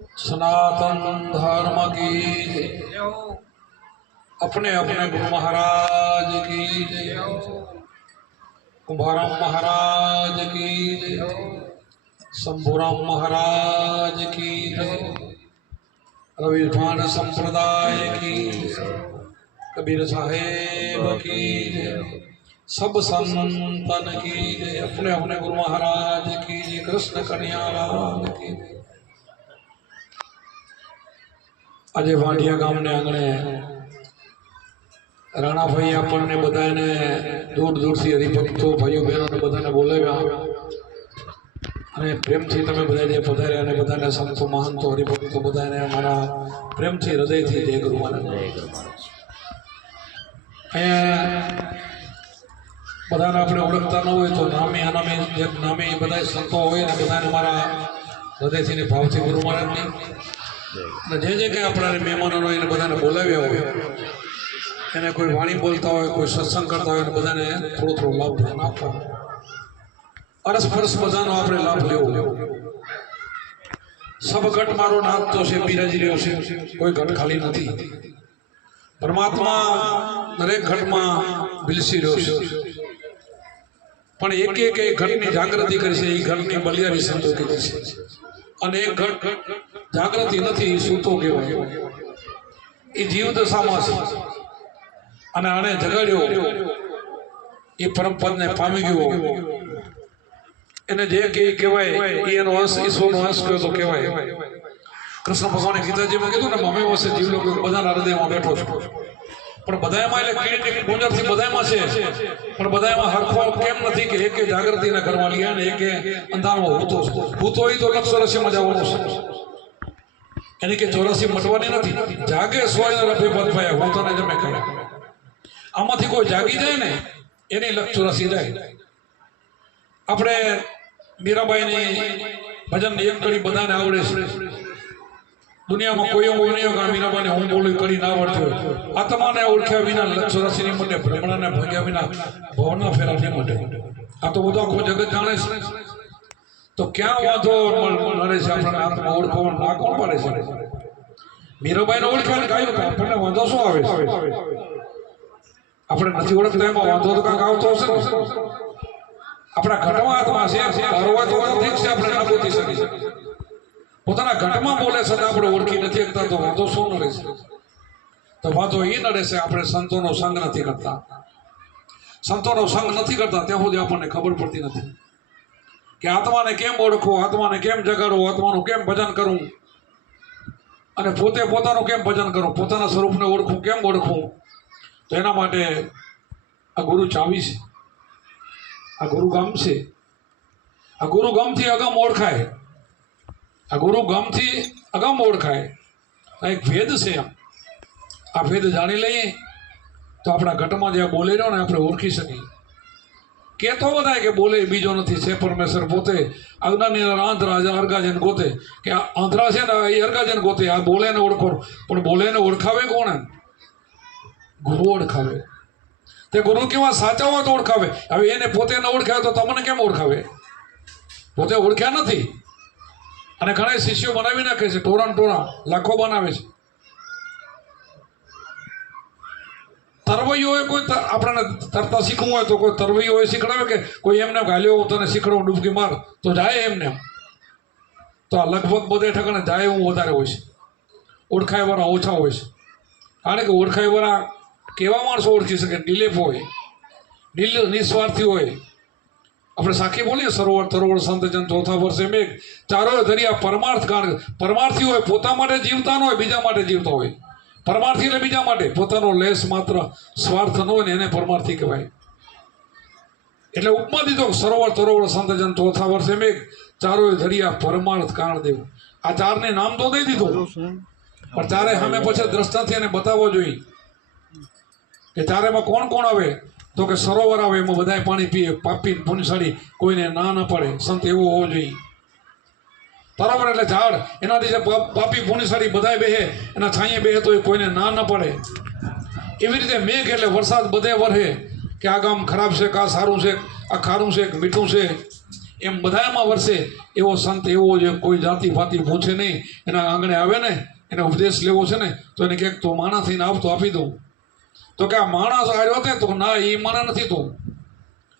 सनातन धर्म की अपने अपने गुरु महाराज की कुंभाराम महाराज की शंभुराम महाराज की रविभान संप्रदाय की कबीर साहेब की सब संतन की अपने अपने गुरु महाराज की कृष्ण कन्हैया लाल की। આજે વાંઢિયા ગામને આંગણે રાણાભાઈ આપણને બધાને દૂર દૂરથી હરિભક્તો ભાઈઓ બહેનોને બધાને બોલાવ્યા અને પ્રેમથી તમે બધા જે પધાર્યા અને બધાને સંતો મહંતો હરિભક્તો બધાને અમારા પ્રેમથી હૃદયથી જય ગુરુ મહારાજ। અહીંયા બધાને આપણે ઓળખતા ન હોય તો નામે અનામે જે નામે બધા સંતો હોય ને બધાને મારા હૃદયથી ભાવથી ગુરુ મહારાજની જે જે કંઈ આપણા મહેમાનો એને બધાને બોલાવ્યા હોય એને કોઈ વાણી બોલતા હોય કોઈ સત્સંગ કરતા હોય બધાને થોડો થોડો લાભ ધ્યાન આપવા અરસપરસ બધાનો આપણે લાભ લેવો। સબ ઘટ મારો નાથ તો છે બિરાજી રહ્યો છે, કોઈ ઘટ ખાલી નથી। પરમાત્મા દરેક ઘટમાં બિલસી રહ્યો છે પણ એક એક ઘટની જાગૃતિ કરી છે એ ઘટની બલિયારી સંતો કીધી છે અને એક ઘટ જાગૃતિ નથી સૂતો કહેવાય એ જીવ દશામાં છે અને આને જગાડ્યો એ પરમ પદને પામી ગયો એને જે કહેવાય એનો અંશ ઈશ્વરનો અંશ કયો તો કહેવાય। કૃષ્ણ ભગવાને ગીતાજીમાં કીધું ને અમે વસે જીવ લોકો બધાના હૃદયમાં બેઠો છું પણ બધામાં એટલે કીડી ગુંજરથી બધામાં છે પણ બધામાં હરખો કેમ નથી કે એક જાગૃતિના ઘરમાં લ્યા ને એક અંધારમાં ભૂતો હોય તો લક્ષ જવાનું છે એની કે 84 મટવાની નથી। જાગે સોય રફે પદભાઈ હું તને જમે કરે આમાંથી કોઈ જાગી જાય ને એની લક્ષ 84 જાય। આપણે મીરાબાઈની ભજન એક કડી બધાને આવડે છે દુનિયામાં કોઈ એવું નહીં કે મીરાબાઈને હું બોલી કરી ના આવડતી હોય। આત્માને ઓળખ્યા વિના લક્ષ 84 ની માટે ભ્રમણાને ભોગ્યા વિના ભવના ફેરા નહીં માટે આ તો બધું આખું જગત જાણે છે તો ક્યાં વાંધો નડે છે આપણને આત્મા ઓળખવા ના કોણ પાડે છે? મીરાબાઈને ઓળખ્યા ગાયું તો આપણને વાંધો શું આવે છે? આપણે નથી ઓળખતા એમાં વાંધો તો કાંઈક આવતો હશે ને। આપણા ઘટમાં આત્મા છે હરવા તો ઠીક છે આપણે ના ગોતી શકીએ પોતાના ઘટમાં બોલે છે આપણે ઓળખી નથી શકતા તો વાંધો શું નડે છે? તો વાંધો એ નડે છે આપણે સંતોનો સંગ નથી કરતા। સંતોનો સંગ નથી કરતા ત્યાં સુધી આપણને ખબર પડતી નથી કે આત્માને કેમ ઓળખવો, આત્માને કેમ જગાડવો, આત્માનું કેમ ભજન કરવું અને પોતે પોતાનું કેમ ભજન કરવું, પોતાના સ્વરૂપને ઓળખવું કેમ ઓળખવું। તો એના માટે આ ગુરુ ચાવી છે, આ ગુરુ ગામ છે। આ ગુરુ ગામથી અગમ ઓળખાય, આ ગુરુ ગામથી અગમ ઓળખાય। આ એક ભેદ છે। આ ભેદ જાણી લઈએ તો આપણા ઘટમાં જે બોલે રહ્યો ને આપણે ઓળખી શકીએ। કહેતો બધાય કે બોલે બીજો નથી છે પરમેશ્વર પોતે અજ્ઞાની આંધ્રા અર્ગાજન ગોતે કે આ આંધ્રા છે ને એ અર્ગાજન ગોતે આ બોલે ને ઓળખો પણ બોલે ને ઓળખાવે કોણ? ગુરુ ઓળખાવે। તે ગુરુ કેવા સાચા હોય તો ઓળખાવે। હવે એને પોતે ન ઓળખાવે તો તમને કેમ ઓળખાવે? પોતે ઓળખ્યા નથી અને ઘણા શિષ્યો બનાવી નાખે છે, ટોળા લાખો બનાવે છે। તરવૈયો કોઈ આપણને તરતા શીખવું હોય તો કોઈ તરવૈયો શીખડાવે કે કોઈ એમને ગાલ્યો તને શીખડો ડૂબકી માર તો જાય એમને તો આ લગભગ બધે ઠકાણે જાય એવું વધારે હોય છે, ઓળખાયવાળા ઓછા હોય છે। કારણ કે ઓળખાયવાળા કેવા માણસો ઓળખી શકે? નિલેપ હોય, નિસ્વાર્થી હોય। આપણે સાખી બોલીએ સરોવર તરોવર સંતજન ચોથા વર્ષે મેઘ ચારો દરિયા પરમાર્થ કારણ પરમાર્થી હોય, પોતા માટે જીવતા ન હોય બીજા માટે જીવતા હોય। પરમાર્થી એટલે બીજા માટે, પોતાનો લેશ માત્ર સ્વાર્થ ન હોય ને એને પરમાર્થી કહેવાય। એટલે ઉપમા દીધો સરોવર તરોવર સંતજન ચોથા વર્ષે મેઘ ચારો દરિયા પરમાર્થ કારણ દેવ। આ ચારને નામ તો દઈ દીધું પણ ચારે સામે પછી દ્રષ્ટાથી એને બતાવવો જોઈએ કે ચારેમાં કોણ કોણ આવે તો કે સરોવર આવે એમાં બધાય પાણી પીએ, પાપી પુનિશાળી કોઈને ના પડે, સંત એવો હોવો જોઈએ। તરોવર એટલે ઝાડ, એનાથી જે પાપી પુનિશાળી બધાય બેહે એના છાંયે બેહે તો એ કોઈને ના પડે। એવી રીતે મેઘ એટલે વરસાદ બધે વરહે કે આ ગામ ખરાબ છે કે આ સારું છે, આ ખારું છે કે મીઠું છે એમ બધામાં વર્ષે એવો સંત એવો જે કોઈ જાતિ ફાતિ પૂછે નહીં, એના આંગણે આવે ને એને ઉપદેશ લેવો છે ને તો એને ક્યાંક તો માણા થઈને આવતો આપી દઉં. તો કે આ માણસ આવ્યો તે તો ના, એ માણા નથી, તો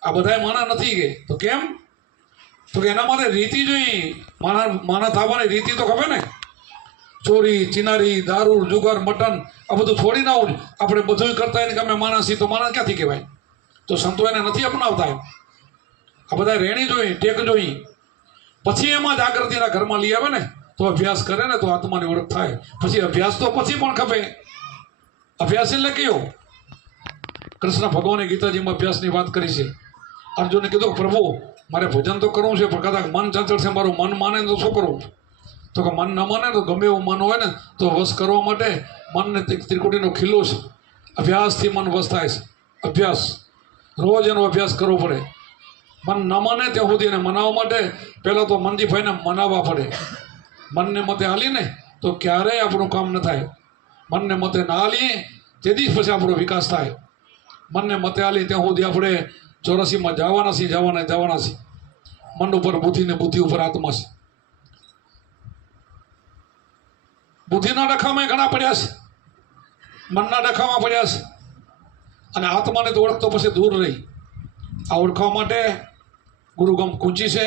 આ બધા માણા નથી કે તો કેમ? તો કે એના માટે રીતિ જોઈએ, માણા થવાની રીતિ તો ખબર ને. ચોરી ચિનારી દારૂ જુગાર મટન આ બધું છોડી ના આવું, આપણે બધું કરતા એને કે અમે માણસ છીએ, તો માણસ ક્યાંથી કહેવાય? તો સંતો એને નથી અપનાવતા. આ બધા રેણી જોઈ, ટેક જોઈ, પછી એમાં જાગૃતિના ઘરમાં લઈ આવે ને તો અભ્યાસ કરે ને તો આત્માની ઓળખ થાય. પછી અભ્યાસ તો પછી પણ ખપે. અભ્યાસ એટલે કયો? કૃષ્ણ ભગવાને ગીતાજીમાં અભ્યાસની વાત કરી છે. અર્જુને કીધું પ્રભુ મારે ભજન તો કરવું છે, પણ કદાચ મન ચંચળ છે, મારું મન માને તો શું કરવું? તો કે મન ન માને તો ગમે એવું મન હોય ને તો વશ કરવા માટે મનને ત્રિકુટીનો ખીલ્લો છે. અભ્યાસથી મન વશ થાય છે. અભ્યાસ રોજ એનો અભ્યાસ કરવો પડે. મન ન માને ત્યાં સુધી એને મનાવવા માટે પહેલાં તો મનજીભાઈને મનાવવા પડે. મનને મતે હાલીને તો ક્યારેય આપણું કામ ન થાય. મનને મતે ના હાલીએ તેથી જ પછી આપણો વિકાસ થાય. મનને મતે હાલી ત્યાં સુધી આપણે 84માં જવાના છીએ. મન ઉપર બુદ્ધિ ને બુદ્ધિ ઉપર આત્મા છે. બુદ્ધિના ડખામાં ઘણા પડ્યા છે, મનના ડખામાં પડ્યા છે, અને આત્માને તો ઓળખતો પછી દૂર રહી. આ ઓળખવા માટે ગુરુગમ કૂંચી છે.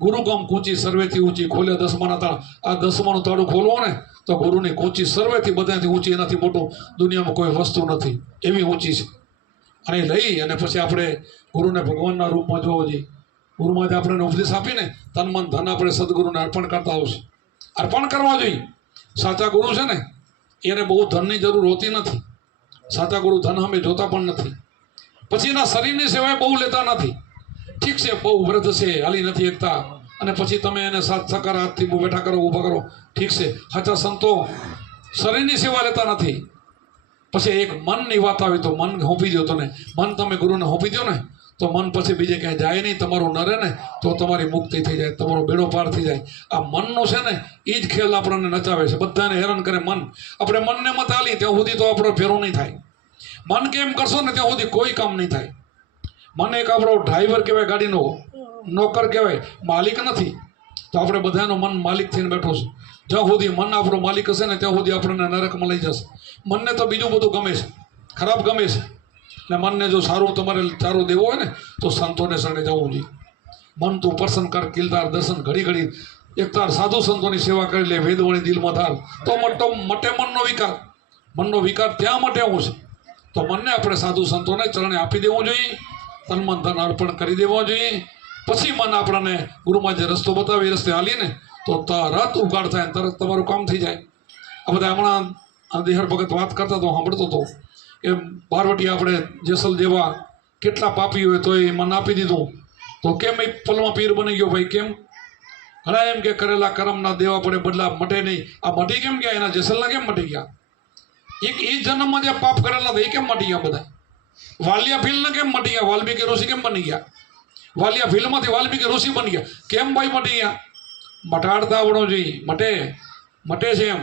ગુરુગમ કૂંચી સર્વેથી ઊંચી, ખોલે દસમાના તાળા. આ 10માનું તાળું ખોલવો ને તો ગુરુની કૂંચી સર્વેથી બધાથી ઊંચી, એનાથી મોટું દુનિયામાં કોઈ વસ્તુ નથી, એવી ઊંચી છે. અને લઈ અને પછી આપણે ગુરુને ભગવાનના રૂપમાં જોવો જોઈએ. ગુરુમાં જ આપણને ઉપદેશ આપીને તન મન ધન આપણે સદગુરુને અર્પણ કરતા આવશે. અર્પણ કરવા જોઈએ. સાચા ગુરુ છે ને એને બહુ ધનની જરૂર હોતી નથી. સાચા ગુરુ ધન અમે જોતા પણ નથી. પછી એના શરીરની સેવાએ બહુ લેતા નથી. ઠીક છે, બહુ વૃદ્ધ છે, હાલી નથી એકતા, અને પછી તમે એને સાત સકાર હાથથી બેઠા કરો, ઊભા કરો, ઠીક છે. સાચા સંતો શરીરની સેવા લેતા નથી. પછી એક મનની વાત આવી તો મન હોંપી દો. તમે મન તમે ગુરુને હોંપી દો ને તો મન પછી બીજે ક્યાંય જાય નહીં. તમારું ન રહે ને તો તમારી મુક્તિ થઈ જાય, તમારો બેડો પાર થઈ જાય. આ મનનો છે ને એ જ ખેલ આપણને નચાવે છે, બધાને હેરાન કરે મન. આપણે મનને મત આલી ત્યાં સુધી તો આપણો ફેરો નહીં થાય. મન કેમ કરશો ને ત્યાં સુધી કોઈ કામ નહીં થાય. મન એક આપણો ડ્રાઈવર કહેવાય, ગાડીનો નોકર કહેવાય, માલિક નથી. તો આપણે બધાનો મન માલિક થઈને બેઠો છે. જ્યાં સુધી મન આપણો માલિક હશે ને ત્યાં સુધી આપણને નરકમાં લઈ જશે. મનને તો બીજું બધું ગમે છે, ખરાબ ગમે છે. ને મનને જો સારું તમારે સારું દેવું હોય ને તો સંતોને શરણે જવું જોઈએ. મન તું પ્રસન્ન કર, કિલદાર દર્શન ઘડી ઘડી એક તાર સાધુ સંતોની સેવા કરી લે, વેદવાણી દિલમાં ધાર તો મટે મનનો વિકાર. મનનો વિકાર ત્યાં મટે એવું છે. તો મનને આપણે સાધુ સંતોને ચરણે આપી દેવું જોઈએ, તન મન ધન અર્પણ કરી દેવું જોઈએ. પછી મન આપણને ગુરુમાં જે રસ્તો બતાવે એ રસ્તે હાલીને તો તરત ઉગાડ થાય, તરત તમારું કામ થઈ જાય. આ બધા હમણાં દેહર ભગત વાત કરતા તો સાંભળતો હતો કે બારવટી આપણે જેસલ જેવા કેટલા પાપી હોય તો એ મન આપી દીધું તો કેમ એ પલમાં પીર બની ગયો? ભાઈ કેમ? ઘણા એમ કે કરેલા કર્મના દેવા પડે, બદલા મટે નહીં. આ મટી કેમ ગયા? એના જેસલના કેમ મટી ગયા? એક એ જન્મમાં જે પાપ કરેલા હતા એ કેમ મટી ગયા બધા? વાલિયા ભીલને કેમ મટી ગયા? વાલ્મીકી ઋષિ કેમ બની ગયા? વાલિયા ભીલમાંથી વાલ્મીકી ઋષિ બની ગયા. કેમ ભાઈ મટી ગયા? મટાડતા આવડો જોઈએ. મટે છે એમ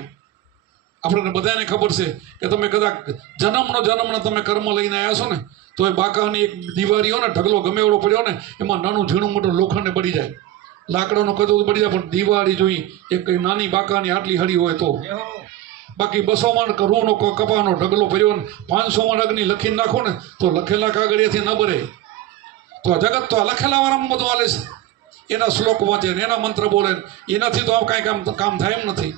આપણને બધાને ખબર છે કે તમે કદાચ જન્મના તમે કર્મ લઈને આવ્યા છો ને તો એ બાકાની એક દિવાળીઓ ને ઢગલો ગમે એવડો પડ્યો ને એમાં નાનું ઝીણું મોટું લોખંડને પડી જાય, લાકડાનો કદો પડી જાય, પણ દિવાળી જોઈ એક નાની બાકાની આટલી હળી હોય તો. બાકી 200 મણ રૂનો કપાનો ઢગલો ભર્યો ને 500 મણ અગ્નિ લખીને નાખો ને તો લખેલા કાગળિયાથી ન ભરે. તો આ જગત તો આ લખેલા વાળામાં બધું હાલે છે. એના શ્લોક વાંચે ને એના મંત્ર બોલે એનાથી તો કાંઈ કામ થાય એમ નથી.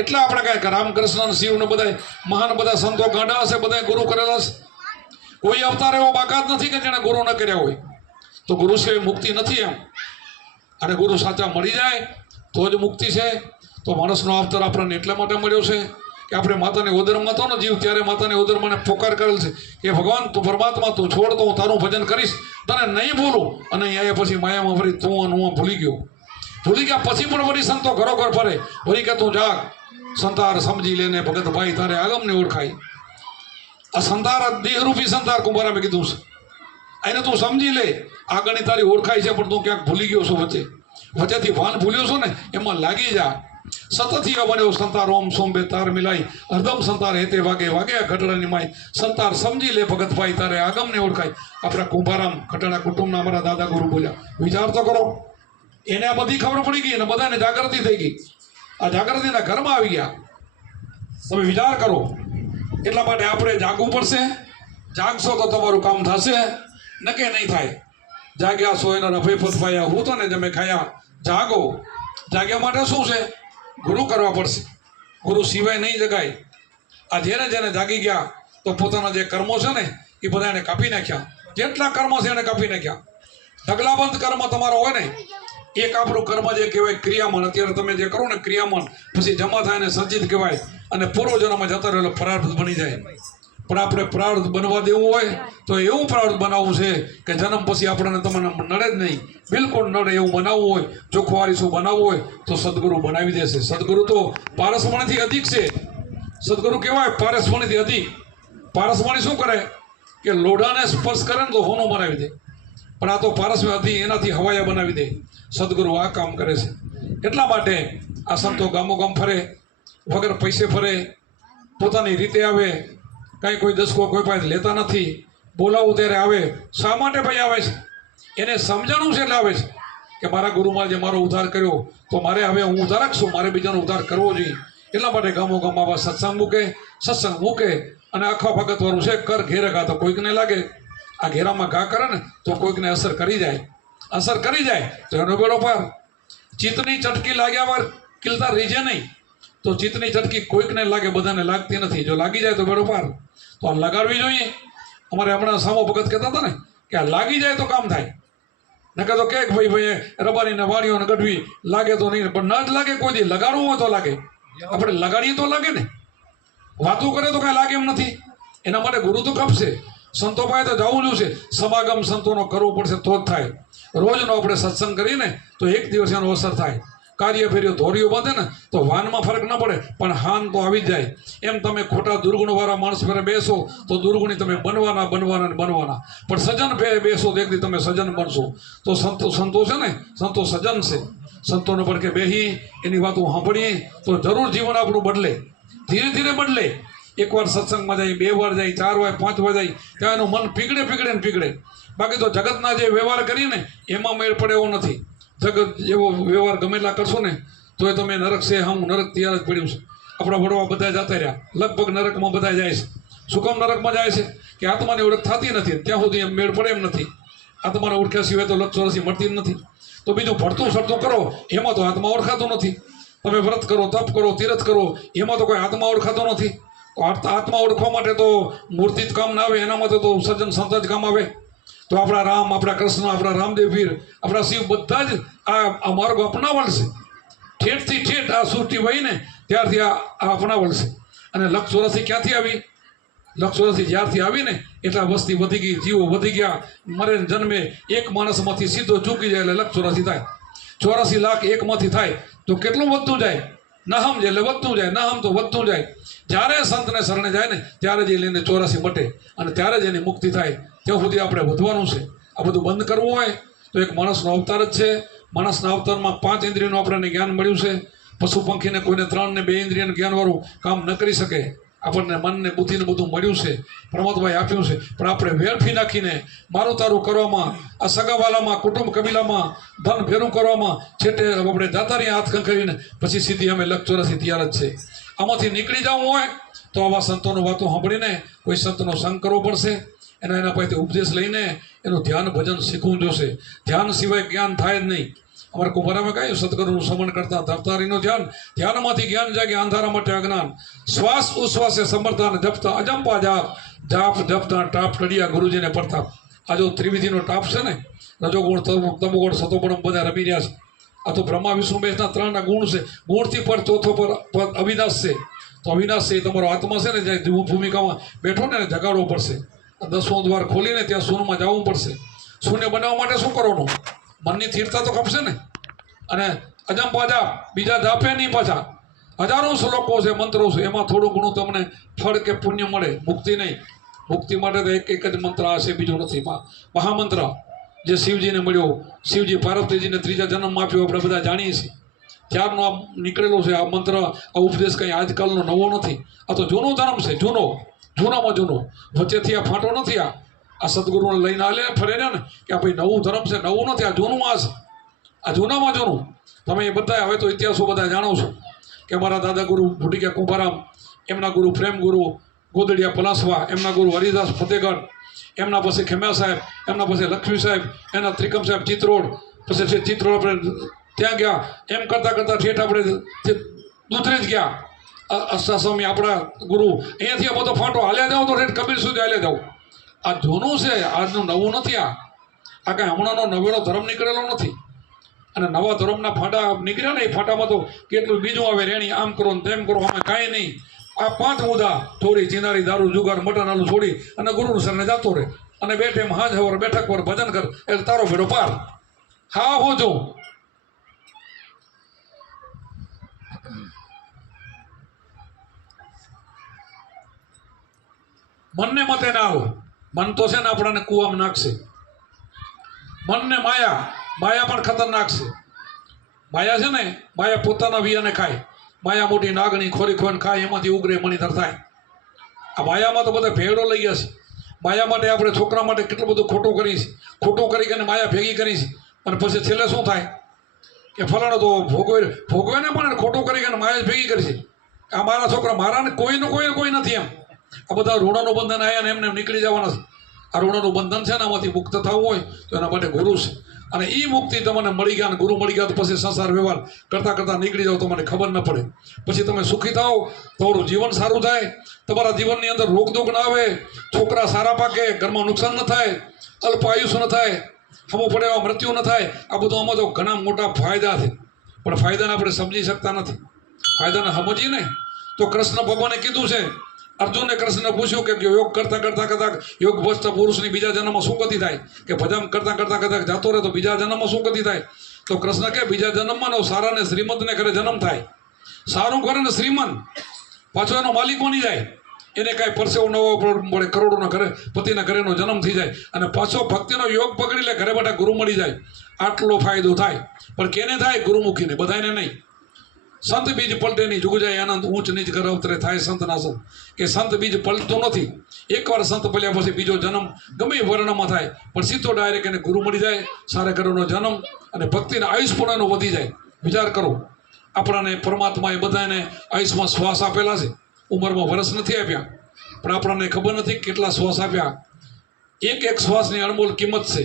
એટલે આપણે કાંઈક રામકૃષ્ણ શિવને બધા મહાન બધા સંતો ગાંડા હશે, બધા ગુરુ કરેલા છે. કોઈ અવતાર એવો બાકાત નથી કે જેણે ગુરુ ન કર્યા હોય. તો ગુરુ સિવાય મુક્તિ નથી એમ. અને ગુરુ સાચા મળી જાય તો જ મુક્તિ છે. તો માણસનો અવતાર આપણને એટલા માટે મળ્યો છે કે આપણે માતાની ઉદરમાં હતો ને જીવ ત્યારે માતાની ઉદરમાં પોકાર કરેલ છે કે ભગવાન તું પરમાત્મા તું છોડ તો હું તારું ભજન કરીશ, તને નહીં ભૂલું. અને અહીંયા પછી માયામાં ફરી તું હું ભૂલી ગયા પછી પણ વળી સંતો ઘરોઘર ફરે, વળી કે તું જાગ સંતાર સમજી લેને ભગત ભાઈ તારે આગમને ઓળખાય. આ સંતાર દેહરૂપી સંતાર કુંભારામે કીધું છે. એને તું સમજી લે આગળની તારી ઓળખાય છે, પણ તું ક્યાંક ભૂલી ગયો છો, વચ્ચેથી ભાન ભૂલ્યો છો ને એમાં લાગી જા. સતથિય બન્યો સંતાર ઓમ સોંબે તાર મિલાઈ હરદમ સંતાર હેતે વાગે વાગે ઘટડાની માય સંતાર સમજી લે ભગત ભાઈ તારે આગમને ઓળખાય. આપણા કુંભારામ ખટડા કુટુંબના અમારા દાદા ગુરુ બોલ્યા. વિચાર તો કરો, એને આ બધી ખબર પડી ગઈ અને બધાને જાગૃતિ થઈ ગઈ. આ જાગૃતિના ઘરમાં આવી ગયા. તમે વિચાર કરો. એટલા માટે આપણે જાગવું પડશે. જાગશો તો તમારું કામ થશે, નકે નહીં થાય. જાગ્યા સો એના રફે ફતફાયા હું તો ને તમે ખાયા. જાગો. જાગ્યા માટે શું છે? ગુરુ કરવા પડશે. ગુરુ સિવાય નહીં જગાય. આ જેને જેને જાગી ગયા તો પોતાના જે કર્મો છે ને એ બધા એને કાપી નાખ્યા. જેટલા કર્મો છે એને કાપી નાખ્યા. ઢગલાબંધ કર્મ તમારો હોય ને, એક આપણું કર્મ જે કહેવાય ક્રિયામન. અત્યારે તમે જે કરો ને ક્રિયામન, પછી જમા થાય ને સંચિત કહેવાય, અને પૂર્વજન્મમાં જતા રહેલો પ્રારબ્ધ બની જાય. પણ આપણે પ્રારબ્ધ બનવા દેવું હોય તો એવું પ્રારબ્ધ બનાવવું છે કે જન્મ પછી આપણને તમને નડે જ નહીં, બિલકુલ નડે એવું બનાવવું હોય. ચોખ્ખવારી શું બનાવવું હોય તો સદગુરુ બનાવી દેશે. સદગુરુ તો પારસમણીથી અધિક છે. સદગુરુ કહેવાય પારસમણીથી અધિક. પારસમણી શું કરે કે લોઢાને સ્પર્શ કરે ને તો હોનું બનાવી દે, પણ આ તો પારસમાં હતી એનાથી હવાયા બનાવી દે. સદગુરુ આ કામ કરે છે. એટલા માટે આ સંતો ગામો ગામ ફરે, વગર પૈસે ફરે, પોતાની રીતે આવે. કાંઈ કોઈ દસકો કોઈ પાસે લેતા નથી. બોલાવું ત્યારે આવે. શા માટે ભાઈ આવે છે? એને સમજાણું છે એટલે આવે છે કે મારા ગુરુમાં જે મારો ઉદ્ધાર કર્યો તો મારે હવે હું ઉદ્ધારક છું, મારે બીજાનો ઉદ્ધાર કરવો જોઈએ. એટલા માટે ગામો ગામ આવા સત્સંગ મૂકે અને આખા ભગતવાળું છે કર ઘેરે ઘા. તો કોઈકને લાગે આ ઘેરામાં ઘા કરે ને તો કોઈકને અસર કરી જાય તો એનો બેડો પાર. ચિત્તની ચટકી લાગ્યા વાર કિલતા રીજે નહીં. તો ચિત્તની ચટકી કોઈકને લાગે, બધાને લાગતી નથી. જો લાગી જાય તો બેડો પાર. તો આ લગાડવી જોઈએ. અમારે હમણાં સામો ભગત કહેતા હતા ને કે આ લાગી જાય તો કામ થાય. નકર તો કે ભાઈ રબારીને વાળીઓને ગઢવી લાગે તો નહીં, પણ ન જ લાગે કોઈ દી. લગાડવું હોય તો લાગે. આપણે લગાડીએ તો લાગે ને. વાતો કરે તો કાંઈ લાગે એમ નથી. એના માટે ગુરુ તો ખપશે. સંતો પાસે તો જવું જ છે. સમાગમ સંતોનો કરવો પડશે તો જ થાય. રોજનો આપણે સત્સંગ કરીને તો એક દિવસ એનો અસર થાય. કાર્ય ફેર્યો ધોરીઓ બાંધે ને તો વાનમાં ફરક ન પડે, પણ હાન તો આવી જ જાય. એમ તમે ખોટા દુર્ગુણવાળા માણસ ફેરે બેસો તો દુર્ગુણી તમે બનવાના. પણ સજ્જન ફેરે બેસો તો એકદી તમે સજ્જન બનશો. તો સંતો છે ને, સંતો સજ્જન છે. સંતોને પર કે બેહી એની વાતો સાંભળીએ તો જરૂર જીવન આપણું બદલે. ધીરે ધીરે બદલે. એકવાર સત્સંગમાં જાય, 2 વાર જાય, 4 વાર 5 વાર જાય ત્યાં એનું મન પીગળે. બાકી તો જગતના જે વ્યવહાર કરીને એમાં મેળ પડે એવો નથી. જગત એવો વ્યવહાર ગમેલા કરશો ને તો એ તમે નરક છે. હું નરક તૈયાર જ પડ્યું છે. આપણા વડવા બધા જતા રહ્યા, લગભગ નરકમાં બધા જાય છે. શું કામ નરકમાં જાય છે? કે આત્માની ઓળખ થતી નથી. ત્યાં સુધી એમ મેળ પડે એમ નથી. આત્માને ઓળખ્યા સિવાય તો લક્ષ મળતી જ નથી. તો બીજું ભરતું સરતું કરો એમાં તો આત્મા ઓળખાતો નથી. તમે વ્રત કરો, તપ કરો, તીરથ કરો, એમાં તો કોઈ આત્મા ઓળખાતો નથી. આત્મા ઓળખવા માટે તો મૂર્તિ જ કામ ના આવે. એના માટે તો સજ્જન સંત જ કામ આવે. તો આપણા રામ, આપણા કૃષ્ણ, આપણા રામદેવ પીર, આપણા શિવ બધા જ આ માર્ગ અપનાવલ છે. ઠેઠથી ઠેઠ આ સૃષ્ટિ વહીને ત્યારથી આ અપનાવલ છે. અને લક્ષ વર્ષથી ક્યાંથી આવી? લક્ષ વર્ષથી જ્યારથી આવીને એટલા વસ્તી વધી ગઈ, જીવો વધી ગયા, મરે જન્મે. એક માણસમાંથી સીધો ચૂકી જાય એટલે લક્ષ ચોરાસી થાય. 84 લાખ એકમાંથી થાય તો કેટલું વધતું જાય? ન સમજે એટલે વધતું જાય, ન સમજો તો વધતું જાય. જ્યારે સંતને શરણે જાય ને ત્યારે જ એ લઈને 84 મટે અને ત્યારે જ એની મુક્તિ થાય. ત્યાં સુધી આપણે વધવાનું છે. આ બધું બંધ કરવું હોય તો એક માણસનો અવતાર જ છે. માણસના અવતારમાં 5 ઇન્દ્રિયનું આપણને જ્ઞાન મળ્યું છે. પશુ પંખીને કોઈને 3 ને 2 ઇન્દ્રિયનું જ્ઞાનવાળું કામ ન કરી શકે. આપણને મનને બુદ્ધિને બધું મળ્યું છે, પ્રમોદભાઈ આપ્યું છે. પણ આપણે વેરફી નાખીને મારું તારું કરવામાં, આ સગાવાલામાં, કુટુંબ કબીલામાં ધન ભેરું કરવામાં છેટે આપણે જાતા રહ્યા હાથ ખંખેરીને. પછી સીધી અમે લક્ષ ચોરાસી તૈયાર જ છે. આમાંથી નીકળી જવું હોય તો આવા સંતોની વાતો સાંભળીને કોઈ સંતનો સંગ કરવો પડશે. એના પાસેથી ઉપદેશ લઈને એનું ધ્યાન ભજન શીખવું જોશે. ધ્યાન સિવાય જ્ઞાન થાય જ નહીં. અમારા કુંભારામાં કહ્યું સદગુરુનું સમણ કરતા ધરતારીનું ધ્યાનમાંથી જ્ઞાન જાગે, અંધારા માટે અજ્ઞાન. શ્વાસ ઉશ્વાસે સમર્થાને જપતા અજંપા જાપ જપતા ટાપ ટડિયા ગુરુજીને પડતા. આ જો ત્રિવિધિનો ટાપ છે ને, રજોગુણ, તમોગુણ, સતોગુણ બધા રમી રહ્યા છે. આ તો બ્રહ્મા વિષ્ણુ મહેશના 3ના ગુણ છે. ગુણથી પર ચોથો પર અવિનાશ છે. તો અવિનાશ છે એ તમારો આત્મા છે ને, જે ભૂમિકામાં બેઠો ને જગાડવો પડશે. 10મું દ્વાર ખોલીને ત્યાં શૂન્યમાં જવું પડશે. શૂન્ય બનાવવા માટે શું કરવાનું? મનની સ્થિરતા તો ખપશે ને. અને અજંપા જાપ, બીજા જાપે નહીં પાછા. હજારો શ્લોકો છે, મંત્રો છે, એમાં થોડું ઘણું તમને ફળ કે પુણ્ય મળે, મુક્તિ નહીં. મુક્તિ માટે તો એક જ મંત્ર હશે, બીજો નથી. મહામંત્ર જે શિવજીને મળ્યો, શિવજી પાર્વતીજીને 3જા જન્મ આપ્યો, આપણે બધા જાણીએ છીએ. ત્યારનો આ નીકળેલો છે આ મંત્ર, આ ઉપદેશ કંઈ આજકાલનો નવો નથી. આ તો જૂનો ધર્મ છે, જૂનામાં જૂનો. વચ્ચેથી આ ફાંટો નથી. આ સદગુરુને લઈને આલે ફરે ને કે આ ભાઈ નવું ધર્મ છે, નવું નથી, આ જૂનું આ છે, આ જૂનામાં જૂનું. તમે એ બધા હવે તો ઇતિહાસો બધા જાણો છો કે અમારા દાદા ગુરુ ભુટિયા કુંભારામ, એમના ગુરુ પ્રેમ ગુરુ ગોદડિયા પલાસવા, એમના ગુરુ હરિદાસ ફતેગઢ, એમના પછી ખેમ્યા સાહેબ, એમના પછી લક્ષ્મી સાહેબ, એના ત્રિકમ સાહેબ ચિત્રોડ, પછી ચિત્રોડ આપણે ત્યાં ગયા. એમ કરતાં કરતાં ઠેઠ આપણે દૂધરે જ ગયા. અષ્ટાસ્વામી આપણા ગુરુ, અહીંયાથી આ બધો ફાંટો હાલ્યા જાઓ તો ઠેઠ કબીર સુધી હાલ્યા જાઓ. આ જૂનું છે, આજનું નવું નથી. આ કાંઈ હમણાંનો નવેલો ધર્મ નીકળેલો નથી. અને નવા ધર્મના ફાંટા નીકળ્યા ને એ ફાંટામાં તો કેટલું બીજું આવે, રેણી આમ કરો ને તેમ કરો, આમાં કાંઈ નહીં. આ 5 મુદ્દા ચોરી, ચિનારી, દારૂ, જુગાર, મટન આલું છોડી અને ગુરુ સરને જતો રહે અને બે ટાઈમ હાજ હવાર બેઠક પર ભજન કર એટલે તારો ભેડો પાર. હા હું છું મનને મતે ના આવો. મન તો છે ને આપણાને કૂવામાં નાખશે. મનને માયા પણ ખતરનાક છે. માયા છે ને, માયા પોતાના વિયાને ખાય. માયા મોટી નાગણી ખોરી ખોઈને ખાય, એમાંથી ઉગરે મણિધર થાય. આ માયામાં તો બધા ભેડો લઈ ગયા છે. માયા માટે આપણે છોકરા માટે કેટલું બધું ખોટું કરીશ, ખોટું કરીને માયા ભેગી કરીશ. અને પછી છેલ્લે શું થાય કે ફલાણો તો ભોગવે ને પણ ખોટું કરીને માયા ભેગી કરીશ. આ મારા છોકરા, મારાને કોઈ નથી. એમ આ બધા ઋણોનું બંધન આવ્યા ને એમને નીકળી જવાના છે. આ ઋણોનું બંધન છે ને, આમાંથી મુક્ત થવું હોય તો એના માટે ગુરુ છે. અને એ મુક્તિ તમને મળી ગયા ને ગુરુ મળી ગયા તો પછી સંસાર વ્યવહાર કરતાં નીકળી જાઓ તો મને ખબર ન પડે. પછી તમે સુખી થાઓ, તમારું જીવન સારું થાય, તમારા જીવનની અંદર રોગ દુઃખ ના આવે, છોકરા સારા પાકે, ઘરમાં નુકસાન ન થાય, અલ્પ આયુષ્ય ન થાય, હમો પડે એવા મૃત્યુ ન થાય. આ બધું આમાં તો ઘણા મોટા ફાયદા છે, પણ ફાયદાને આપણે સમજી શકતા નથી. ફાયદાને સમજીએ ને તો કૃષ્ણ ભગવાને કીધું છે, અર્જુને કૃષ્ણને પૂછ્યું કે યોગ કરતાં યોગ ભ્રષ્ટ પુરુષની બીજા જન્મમાં શું ગતિ થાય, કે ભજન કરતાં જતો રહે તો બીજા જન્મમાં શું ગતિ થાય. તો કૃષ્ણ કહે બીજા જન્મમાં સારા ને શ્રીમંતને ઘરે જન્મ થાય. સારું કરે ને શ્રીમંત, પાછો એનો માલિક બની જાય. એને કાંઈ પરસેવો નવો મળે, કરોડોના ઘરે પતિના ઘરેનો જન્મ થઈ જાય અને પાછો ભક્તિનો યોગ પકડી લે, ઘરે બેઠા ગુરુ મળી જાય. આટલો ફાયદો થાય. પણ કેને થાય? ગુરુમુખીને, બધાને નહીં. સંત બીજ પલટે નહીં, જુગ જાય આનંદ, ઊંચ નીચ કર અવતરે થાય સંત નાસન. કે સંત બીજ પલટતો નથી. એકવાર સંત પલ્યા પછી બીજો જન્મ ગમે એ વર્ણમાં થાય, પણ સીધો ડાયરેક્ટ એને ગુરુ મળી જાય, સારા ઘરનો જન્મ અને ભક્તિના આયુષ્પૂર્ણનો વધી જાય. વિચાર કરો, આપણાને પરમાત્માએ બધાને આયુષ્માં શ્વાસ આપેલા છે. ઉંમરમાં વર્ષ નથી આપ્યા, પણ આપણને ખબર નથી કેટલા શ્વાસ આપ્યા. એક શ્વાસની અણમોલ કિંમત છે.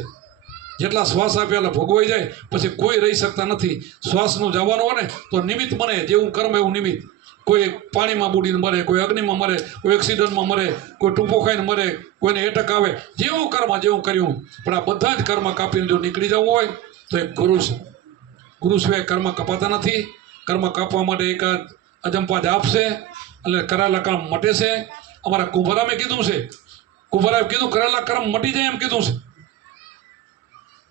જેટલા શ્વાસ આપ્યા એટલે ભોગવાઈ જાય પછી કોઈ રહી શકતા નથી. શ્વાસનું જવાનું હોય ને તો નિમિત્ત બને, જેવું કર્મ એવું નિમિત્ત. કોઈ પાણીમાં બુડીને મરે, કોઈ અગ્નિમાં મરે, કોઈ એક્સિડન્ટમાં મરે, કોઈ ટૂંપો ખાઈને મરે, કોઈને એટક આવે, જેવું કર્મ જેવું કર્યું. પણ આ બધા જ કર્મ કાપીને જો નીકળી જવું હોય તો એક ગુરુ છે. ગુરુ સિવાય કર્મ કપાતા નથી. કર્મ કાપવા માટે એક અજંપા જાપ છે એટલે કરેલા કર્મ મટે છે. અમારા કુંભારામે કીધું છે, કુંભારાએ કીધું કરેલા કર્મ મટી જાય એમ કીધું છે.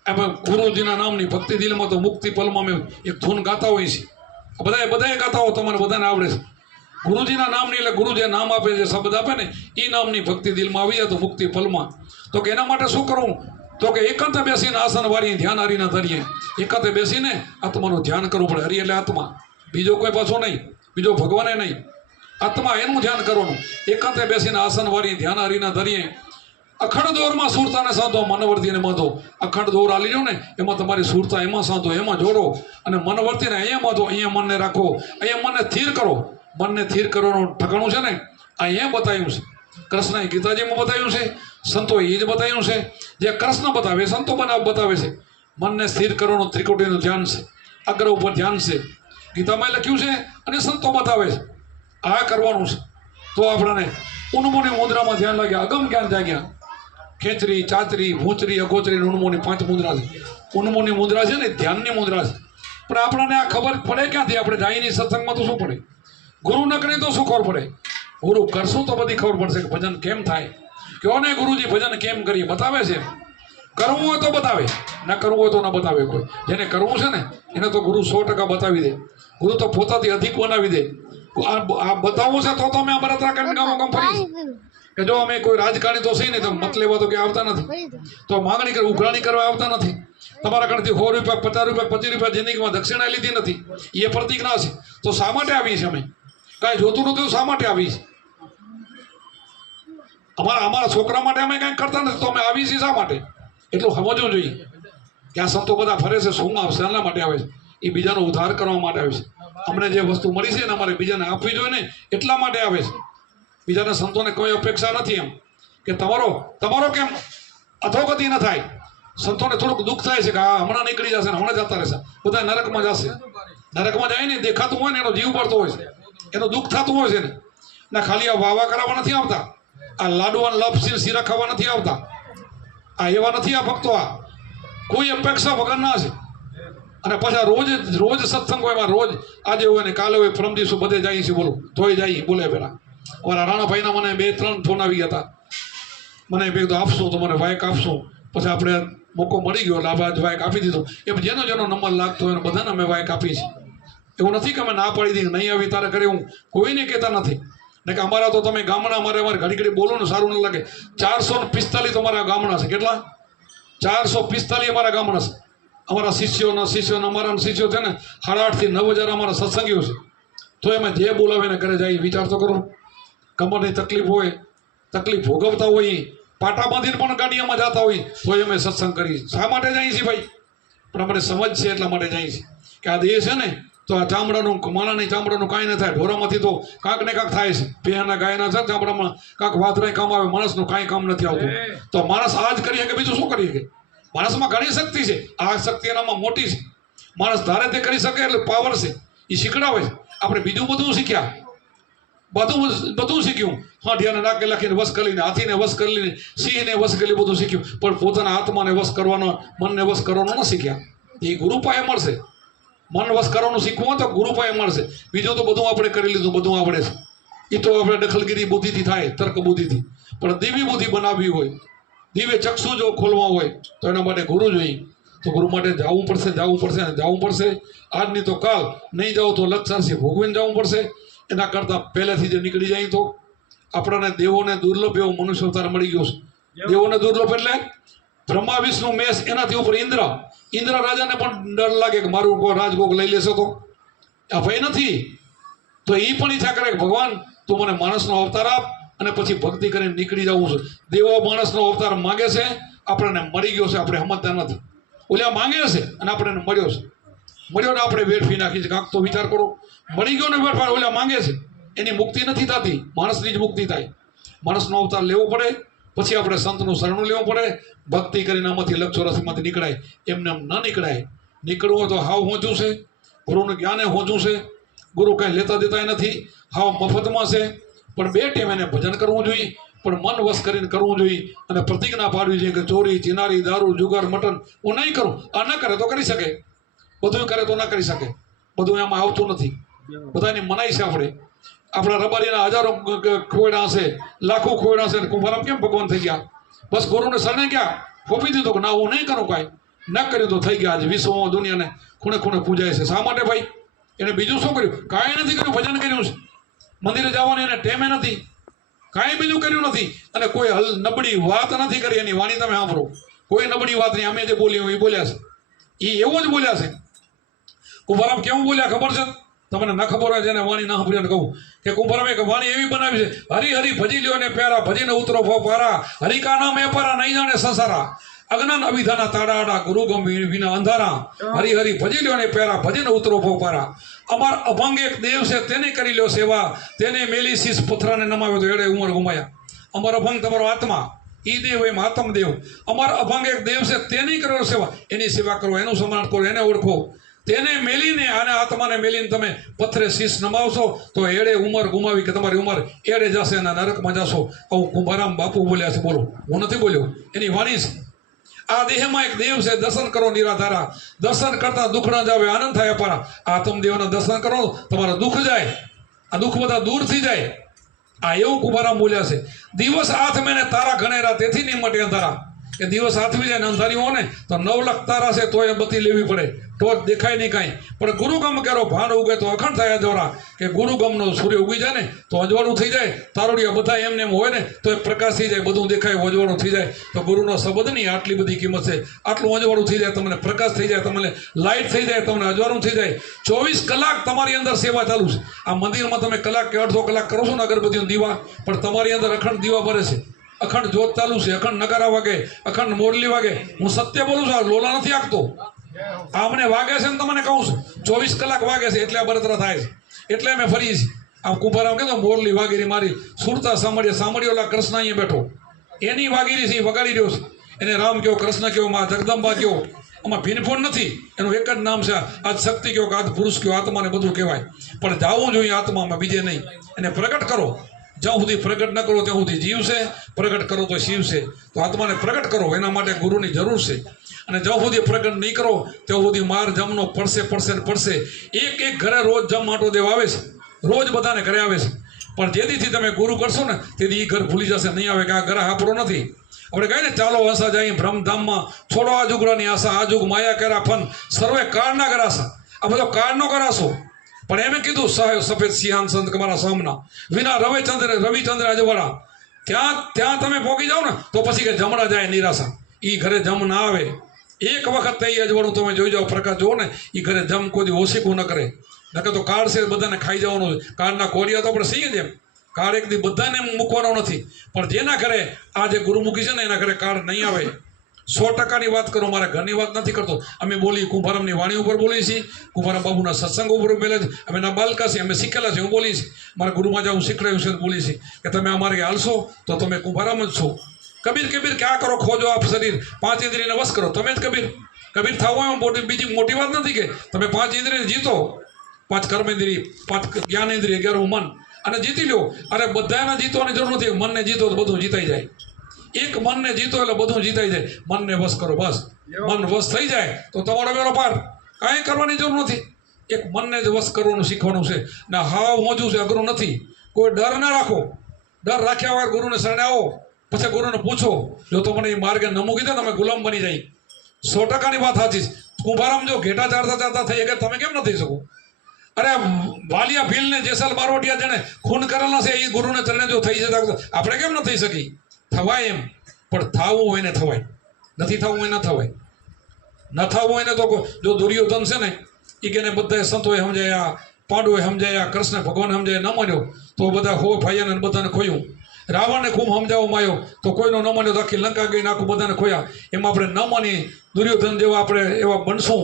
એમાં ગુરુજીના નામની ભક્તિ દિલમાં તો મુક્તિ પલમાં અમે એક ધૂન ગાતા હોઈએ છીએ. બધાએ ગાતા હો, તમારે બધાને આવડે છે. ગુરુજીના નામની, એટલે ગુરુ જે નામ આપે, જે શબ્દ આપે ને એ નામની ભક્તિ દિલમાં આવી જાય તો મુક્તિ પલમાં. તો કે એના માટે શું કરવું? તો કે એકાંતે બેસીને આસન વાળી ધ્યાન હરીના ધરીએ. એકાંતે બેસીને આત્માનું ધ્યાન કરવું પડે. હરી એટલે આત્મા, બીજો કોઈ પાછો નહીં, બીજો ભગવાને નહીં. આત્મા એનું ધ્યાન કરવાનું. એકાંતે બેસીને આસન વાળી ધ્યાન હરીના ધરીએ. અખંડ દોરમાં સુરતાને સાંધો, મનવર્તીને બાંધો. અખંડ દોર આલી લો ને એમાં તમારી સુરતા એમાં સાંધો, એમાં જોડો. અને મનવર્તીને અહીંયા બાંધો, અહીંયા મનને રાખો, અહીંયા મનને સ્થિર કરો. મનને સ્થિર કરવાનું ઠકાણું છે ને અહીંયા બતાવ્યું છે. કૃષ્ણએ ગીતાજીમાં બતાવ્યું છે, સંતોએ એ જ બતાવ્યું છે. જે કૃષ્ણ બતાવે, સંતો બતાવે છે. મનને સ્થિર કરવાનું ત્રિકોટીનું ધ્યાન છે, અગ્ર ઉપર ધ્યાન છે. ગીતામાં લખ્યું છે અને સંતો બતાવે છે. આ કરવાનું છે તો આપણને ઉન્મોની મુદ્રામાં ધ્યાન લાગે, અગમ જ્ઞાન જાગ્યા. ખેંચરી, ચાચરી, ભૂંચરી, અગોચરી, ઉન્મોની 5 મુદ્રા છે. ઉન્મોની મુદ્રા છે ને ધ્યાનની મુદ્રા છે. પણ આપણને આ ખબર પડે ક્યાંથી? આપણે જાઈની સત્સંગમાં તો શું પડે? ગુરુ ન કરીએ તો શું ખબર પડે? ગુરુ કરશું તો બધી ખબર પડશે કે ભજન કેમ થાય. કહો ને ગુરુજી ભજન કેમ કરીએ, બતાવે છે. કરવું હોય તો બતાવે, ના કરવું હોય તો ના બતાવે કોઈ. જેને કરવું છે ને એને તો ગુરુ 100% બતાવી દે. ગુરુ તો પોતાથી અધિક બનાવી દે. આ બતાવવું છે તો અમે બળતરા કરીને ગામો ગામ ફરીએ. કે જો અમે કોઈ રાજકારણી તો છે નહીં, તો મત લેવા તો કે આવતા નથી, તો માંગણી કરી ઉઘરાણી કરવા આવતા નથી, તમારા ઘરથી 100 રૂપિયા 50 રૂપિયા 25 રૂપિયા જિંદગીમાં દક્ષિણા લીધી નથી, એ પ્રતિજ્ઞા છે. તો શા માટે આવી છે? અમે કાંઈ જોતું નતું તો શા માટે આવી છે? અમારા છોકરા માટે અમે કાંઈ કરતા નથી, તો અમે આવી છીએ શા માટે? એટલું સમજવું જોઈએ કે આ સંતો બધા ફરે છે શું શાના માટે આવે છે? એ બીજાનો ઉદ્ધાર કરવા માટે આવે છે. અમને જે વસ્તુ મળી છે ને અમારે બીજાને આપવી જોઈએ ને, એટલા માટે આવે છે. બીજાના સંતોને કોઈ અપેક્ષા નથી એમ કે તમારો કેમ અધોગતિ ન થાય. સંતોને થોડુંક દુઃખ થાય છે કે આ હમણાં નીકળી જશે ને હમણાં જતા રહેશે, બધા નરકમાં જશે. નરકમાં જાય ને દેખાતું હોય ને એનો જીવ પડતો હોય છે, એનું દુઃખ થતું હોય છે ને ખાલી આ વાવા કરાવવા નથી આવતા, આ લાડુઆન લપસીને શીરા ખાવા નથી આવતા, આ એવા નથી આ ભક્તો. આ કોઈ અપેક્ષા વગર ના છે. અને પાછા રોજ સત્સંગ હોય એમાં, રોજ આજે હોય ને કાલે હોય, પરમ દિવસો બધે જાય છે. બોલો તોય જાય બોલે પેલા. અમારા રાણાભાઈના મને 2-3 ફોન આવી ગયા હતા, મને બે આપશો તો મને વાયક આપશો. પછી આપણે મોકો મળી ગયો એટલે આપણે વાયક આપી દીધો. એમ જેનો નંબર લાગતો હોય બધાને અમે વાયક આપી છે. એવું નથી કે અમે ના પાડી દીધી નહીં આવી તારે કરે, હું કોઈને કહેતા નથી. ને કે અમારા તો તમે ગામડા અમારે ઘડી બોલો ને સારું ન લાગે. 445 તો અમારા ગામડા છે. કેટલા? 445 અમારા ગામડા છે. અમારા શિષ્યો અમારા શિષ્યો છે ને 8,500 થી 9,000 અમારા સત્સંગીઓ છે. તો એમાં જે બોલાવે ને ઘરે જાય. વિચાર તો કરો, કમરની તકલીફ હોય, તકલીફ ભોગવતા હોય, પાટા બાંધીને પણ ગાડીઓમાં જતા હોય તો અમે સત્સંગ કરી. શા માટે જાય છે ભાઈ? પણ અમને સમજ છે એટલા માટે જાય છે કે આ દેહ છે ને તો આ ચામડાનું માણાની ચામડાનું કાંઈ ન થાય. ઢોરામાંથી તો કાંક ને કાંક થાય છે. ભેંના ગાયના છે ચામડામાં કાંક વાતરાય કામ આવે, માણસનું કાંઈ કામ નથી આવતું. તો માણસ આ જ કરી શકે, બીજું શું કરી શકે? માણસમાં ઘણી શક્તિ છે, આ શક્તિ એનામાં મોટી છે. માણસ ધારે તે કરી શકે એટલે પાવર છે, એ શીખડાવે છે. આપણે બીજું બધું શીખ્યા, બધું શીખ્યું. હાંડિયાને નાકે લખીને વશ કરી લઈને, હાથીને વશ કરી લઈને, સિંહને વશ કરી બધું શીખ્યું, પણ પોતાના આત્માને વશ કરવાનો, મનને વશ કરવાનો ન શીખ્યા. એ ગુરુ પાસે મળશે. મન વશ કરવાનું શીખવું હોય તો ગુરુ પાસે મળશે. બીજું તો બધું આપણે કરી લીધું, બધું આવડે છે. એ તો આપણે દખલગીરી બુદ્ધિથી થાય, તર્ક બુદ્ધિથી. પણ દિવ્ય બુદ્ધિ બનાવવી હોય, દિવ્ય ચક્ષુ જો ખોલવા હોય તો એના માટે ગુરુ જોઈએ. તો ગુરુ માટે જવું પડશે. આજની તો કાલ, નહીં જાવ તો લક્ષાંશી ભોગવીને જવું પડશે. એના કરતાં પહેલેથી જે નીકળી જાય તો આપણને દેવોને દુર્લભ એવો મનુષ્ય અવતાર મળી ગયો છે. દેવોને દુર્લભ એટલે બ્રહ્મા વિષ્ણુ મેષ, એનાથી ઉપર ઇન્દ્ર રાજાને પણ ડર લાગે કે મારું કોઈ રાજભોગ લઈ લેશો તો. આ ભય નથી. તો એ પણ ઈચ્છા કરે કે ભગવાન તું મને માણસનો અવતાર આપ અને પછી ભક્તિ કરીને નીકળી જવું છે. દેવો માણસનો અવતાર માંગે છે, આપણને મળી ગયો છે, આપણે સમજતા નથી. ઓલા માંગે છે અને આપણને મળ્યો છે. મળ્યો ને આપણે વેડફી નાખી છે. કાંક તો વિચાર કરો, મળી ગયો ને વેડફા, ઓલા માંગે છે, એની મુક્તિ નથી થતી. માણસની જ મુક્તિ થાય. માણસનો અવતાર લેવો પડે, પછી આપણે સંતનું શરણું લેવું પડે. ભક્તિ કરીને આમાંથી લક્ષોરસીમાંથી નીકળાય. એમને એમ ન નીકળાય. નીકળવું હોય તો હાવ હોંચું છે, ગુરુનું જ્ઞાને હોંચું છે. ગુરુ કાંઈ લેતા દેતા નથી, હાવ મફતમાં છે. પણ 2 ટાઈમ એને ભજન કરવું જોઈએ, પણ મન વશ કરીને કરવું જોઈએ. અને પ્રતિજ્ઞા પાડવી જોઈએ કે ચોરી, ચિનારી, દારૂ, જુગાર, મટન હું નહીં કરું. આ ન કરે તો કરી શકે, બધું કરે તો ના કરી શકે. બધું એમાં આવતું નથી. બધાની મનાઈ છે. આપણા રબારીના 1000 ખોયડા હશે, લાખો ખોયડા હશે. કુંભારામ કેમ ભગવાન થઈ ગયા? બસ ગુરુને શરણે ગયા, ફોપી દીધું કે ના હું નહીં કરું કાંઈ. ન કર્યું તો થઈ ગયા. આજે વિશ્વમાં દુનિયાને ખૂણે ખૂણે પૂજાય છે. શા માટે ભાઈ? એને બીજું શું કર્યું? કાંઈ નથી કર્યું. ભજન કર્યું છે. મંદિરે જવાની એને ટેમે નથી, કાંઈ બીજું કર્યું નથી. અને કોઈ નબળી વાત નથી કરી. એની વાણી તમે સાંભળો, કોઈ નબળી વાત નહીં. અમે જે બોલ્યું એ બોલ્યા છે, એ એવો જ બોલ્યા છે. કુંભારામ કેવું બોલ્યા ખબર છે તમને? ન ખબર હોય જેને વાણી ના સાંભળ્યા કહું કે કુંભારામ એક વાણી એવી બનાવી છે, હરી હરી ભજી લ્યો ને પ્યારા, ભજીને ઉતરો ભો પારા, હરી કા નામ એ પારા, નહીં જાણે સંસારા, અજ્ઞાન અવિધાના તાડા આડા, ગુરુ ગમ વિના અંધારા, હરી હરી ભજી લ્યો ને પ્યારા, ભજીને ઉતરો ભો પારા. અમાર અભંગ એક દેવ છે, તેને કરી લ્યો સેવા, તેને મેલી શીશ પથરાને નમાવ્યો તો એડે ઉંમર ગુમાયા. અમાર અભંગ તમારો આત્મા, ઈ દેવ એમ આત્મ દેવ. અમાર અભંગ એક દેવ છે, તેની કરો સેવા, એની સેવા કરો, એનું સન્માન કરો, એને ઓળખો. તેને મેલીને, આને આત્માને મેલીને તમે પથ્થરે શીશ નમાવશો તો એડે ઉંમર ગુમાવી કે તમારી ઉંમર એડે જશે અને નરકમાં જશો. આવું કુંભારામ બાપુ બોલ્યા છે. બોલો, હું નથી બોલ્યો, એની વાણી છે. આ દેહમાં એક દેવ છે, દર્શન કરો નિરાધારા, દર્શન કરતા દુઃખ ના જાવે, આનંદ થાય અપારા. આત્મદેવના દર્શન કરો, તમારા દુઃખ જાય, આ દુઃખ બધા દૂર થઈ જાય. આ એવું કુંભારામ બોલ્યા છે. દિવસ હાથ મેને તારા ઘણેરા, તેથી નહીં મટે અંધારા. કે દિવસ હાથવી જાય ને અંધારી હોય ને તો 9 લાખ તારા છે તોય બત્તી લેવી પડે, ટોચ દેખાય નહીં કાંઈ. પણ ગુરુગમ કેરો ભાન ઉગે તો અખંડ થાય અજવાળા, કે ગુરુગમનો સૂર્ય ઉગી જાય ને તો અજવાળું થઈ જાય. તારોડિયા બધા એમને એમ હોય ને તો એ પ્રકાશ થઈ જાય, બધું દેખાય, અજવાળું થઈ જાય. તો ગુરુનો શબ્દની આટલી બધી કિંમત છે. આટલું અજવાળું થઈ જાય, તમને પ્રકાશ થઈ જાય, તમને લાઇટ થઈ જાય, તમને અજવાળું થઈ જાય. 24 કલાક તમારી અંદર સેવા ચાલુ છે. આ મંદિરમાં તમે કલાક કે અડધો કલાક કરો છો ને અગરબત્તીનો દીવા, પણ તમારી અંદર અખંડ દીવા ભરે છે, અખંડ જ્યોત ચાલુ છે, અખંડ નગારા વાગે, અખંડ મોરલી વાગે. હું સત્ય બોલું છું, આ લોલા નથી આપતો. આ મને વાગે છે ને તમને કહું છું, 24 કલાક વાગે છે એટલે આ બળતરા થાય છે, એટલે અમે ફરીએ છીએ. આમ કુંભારામ કહેતો મોરલી વાગીરી મારી સુરતા સાંભળ્યો ઓલા કૃષ્ણ અહીંયા બેઠો એની વાગીરી છે, વગાડી રહ્યો છે. એને રામ કયો, કૃષ્ણ કયો, માં જગદંબા કયો, આમાં ભીનફોન નથી. એનું એક જ નામ છે, આજ શક્તિ કયો, આજ પુરુષ કયો, આત્માને બધું કહેવાય. પણ જાવું જોઈએ આત્મામાં, બીજે નહીં. એને પ્રગટ કરો. જ્યાં સુધી પ્રગટ ન કરો ત્યાં સુધી જીવ છે, પ્રગટ કરો તો શિવ છે. તો આત્માને પ્રગટ કરો, એના માટે ગુરુની જરૂર છે. અને જ્યાં સુધી પ્રગટ નહીં કરો ત્યાં સુધી માર જમનો પડશે. એક ઘરે રોજ જમ માટો દેવા આવે છે, રોજ બધાને ઘરે આવે છે. પણ જેદીથી તમે ગુરુ કરશો ને તેથી એ ઘર ભૂલી જશે, નહીં આવે કે આ ઘર આપણો નથી. આપણે કહીએ ને ચાલો હસા જાય બ્રહ્મધામમાં, છોડો આ જુગરાની આશા, આ જુગ માયા કર્યા ફન, સર્વે કાળના કરાશા. આ બધો કાળનો કરાશો. પણ એમ કીધું સફેદ સિંહાન સંત તમારા સામના, વિના રવિચંદ્ર અજવાળા. ત્યાં તમે પહોંચી જાઓ ને તો પછી કે જમણા જાય નિરાશા. એ ઘરે જમ ના આવે. એક વખત થઈ અજવાળું તમે જોઈ જાઓ, પ્રકાશ જુઓ ને, એ ઘરે જમ કોઈ ઓછીકું ન કરે. નકર તો કાળ છે બધાને ખાઈ જવાનું છે. કાળના કોરિયા તો આપણે સિંહ જેમ, કાળ એક દી બધાને મૂકવાનો નથી. પણ જેના ઘરે આ જે ગુરુમુખી છે ને એના ઘરે કાળ નહીં આવે. 100%ની વાત કરું, મારા ઘરની વાત નથી કરતો. અમે બોલી કુંભારામની વાણી ઉપર બોલીએ છીએ, કુંભારામ બાબુના સત્સંગ ઉપર બોલે છે. અમે ના બાલકા છીએ, અમે શીખેલા છીએ, હું બોલી છીએ. મારા ગુરુમાં હું શીખડાયું છે બોલી છીએ કે તમે અમારે હાલશો તો તમે કુંભારામ જ છો. કબીર ક્યાં કરો, ખોજો આપ શરીર, 5 ઇન્દ્રિયને વશ કરો. તમે જ કબીર થવું એમ બીજી મોટી વાત નથી કે તમે 5 ઇન્દ્રિય જીતો, 5 કર્મેન્દ્રિય, 5 જ્ઞાનેન્દ્રિય, 11 મન, અને જીતી લો. અરે બધાને જીતવાની જરૂર નથી, મનને જીતો તો બધું જીતાઈ જાય. એક મનને જીતો એટલે બધું જીતાઈ જાય. મનને વશ કરો, બસ. મન વશ થઈ જાય તો તમારો બેડો પાર, કાંઈ કરવાની જરૂર નથી. એક મનને જ વશ કરવાનું શીખવાનું છે ને. હાવ મોજું છે, અઘરું નથી. કોઈ ડર ના રાખો. ડર રાખ્યા વગર ગુરુને શરણે આવો, પછી ગુરુને પૂછો. જો તમને એ માર્ગે ન મૂકી દે તમે ગુલામ બની જાય. 100%ની વાત સાચી છે. કુંભારામ જો ઘેટા ચારતા થઈ ગયા, તમે કેમ ન થઈ શકો? અરે વાલિયા ભીલને જેસલ બારવટિયા જેને ખૂન કરેલા છે એ ગુરુને ચરણે જો થઈ જતા આપણે કેમ ન થઈ શકી? થવાય એમ, પણ થવું હોય ને થવાય, નથી થવું હોય ન થવાય. ન થવું હોય ને તો જો દુર્યોધન છે ને એ કે બધા સંતોએ સમજાયા, પાંડવોએ સમજાયા, કૃષ્ણ ભગવાન સમજાય, ન માન્યો તો બધા હો ભાઈઓને બધાને ખોયું. રાવણને ખૂબ સમજાવવામાં આવ્યો તો કોઈનો ન માન્યો તો આખી લંકા ગઈને આખું બધાને ખોયા. એમાં આપણે ન માની દુર્યોધન જેવા આપણે એવા બનશું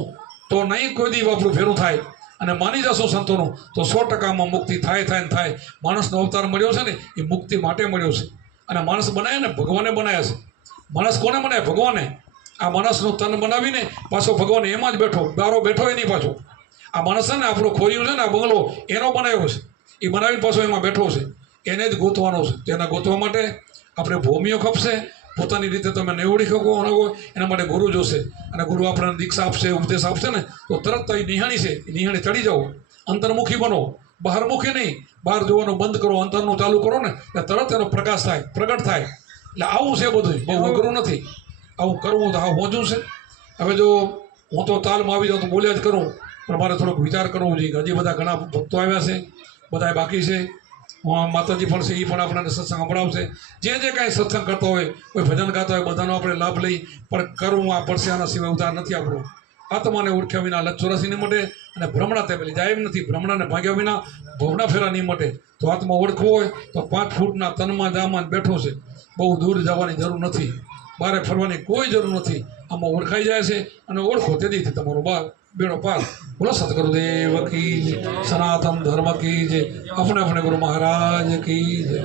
તો નહીં કોઈ દી આપણું ફેરું થાય. અને માની જશો સંતોનું તો 100%માં મુક્તિ થાય. માણસનો અવતાર મળ્યો છે ને એ મુક્તિ માટે મળ્યો છે. અને માણસ બનાવ્યા ને ભગવાને બનાવ્યા છે. માણસ કોને બનાવ્યા? ભગવાને. આ માણસનું તન બનાવીને પાછો ભગવાન એમાં જ બારો બેઠો એની પાછો. આ માણસ છે ને આપણો ખોર્યું છે ને આ બંગલો એનો બનાવ્યો છે. એ બનાવીને પાછો એમાં બેઠો છે. એને જ ગોતવાનો છે. તેના ગોતવા માટે આપણે ભૂમિઓ ખપશે. પોતાની રીતે તમે નેવડી શકો એના માટે ગુરુ જોશે. અને ગુરુ આપણને દીક્ષા આપશે, ઉપદેશ આપશે ને તો તરત એ નિહાણી છે, એ નિહાણી ચડી જાઓ. અંતર્મુખી બનો, બહારમુખી નહીં. બહાર જોવાનું બંધ કરો, અંતરનું ચાલુ કરો ને એટલે તરત એનો પ્રકાશ થાય, પ્રગટ થાય. એટલે આવું છે બધું, બહુ અઘરું નથી. આવું કરવું તો હા મોજું છે. હવે જો હું તો તાલમાં આવી જાઉં તો બોલ્યા જ કરું, પણ મારે થોડોક વિચાર કરવો જોઈએ. હજી બધા ઘણા ભક્તો આવ્યા છે, બધા બાકી છે. માતાજી પણ છે, એ પણ આપણને સત્સંગ સંભળાવશે. જે કાંઈ સત્સંગ કરતો હોય, કોઈ ભજન ગાતા હોય, બધાનો આપણે લાભ લઈ. પણ કરવું આ પડશે, આના સિવાય ઉધાર નથી આપણો. આત્માને ઓળખ્યા વિના લક્ષ 84 નહીં મટે. અને ભ્રમણા તે પેલી જાય એમ નથી. ભ્રમણાને ભાગ્યા વિના ભવના ફેરા નહીં મટે. તો આત્મા ઓળખવો હોય તો 5 ફૂટના તનમાં જામાં બેઠો છે. બહુ દૂર જવાની જરૂર નથી, બહાર ફરવાની કોઈ જરૂર નથી. આમાં ઓળખાઈ જાય છે. અને ઓળખો તેથી તમારો બેડો પાર. બોલો સતગુરુદેવ કી જય, સનાતન ધર્મ કી જય, આપણે ગુરુ મહારાજ કી જય.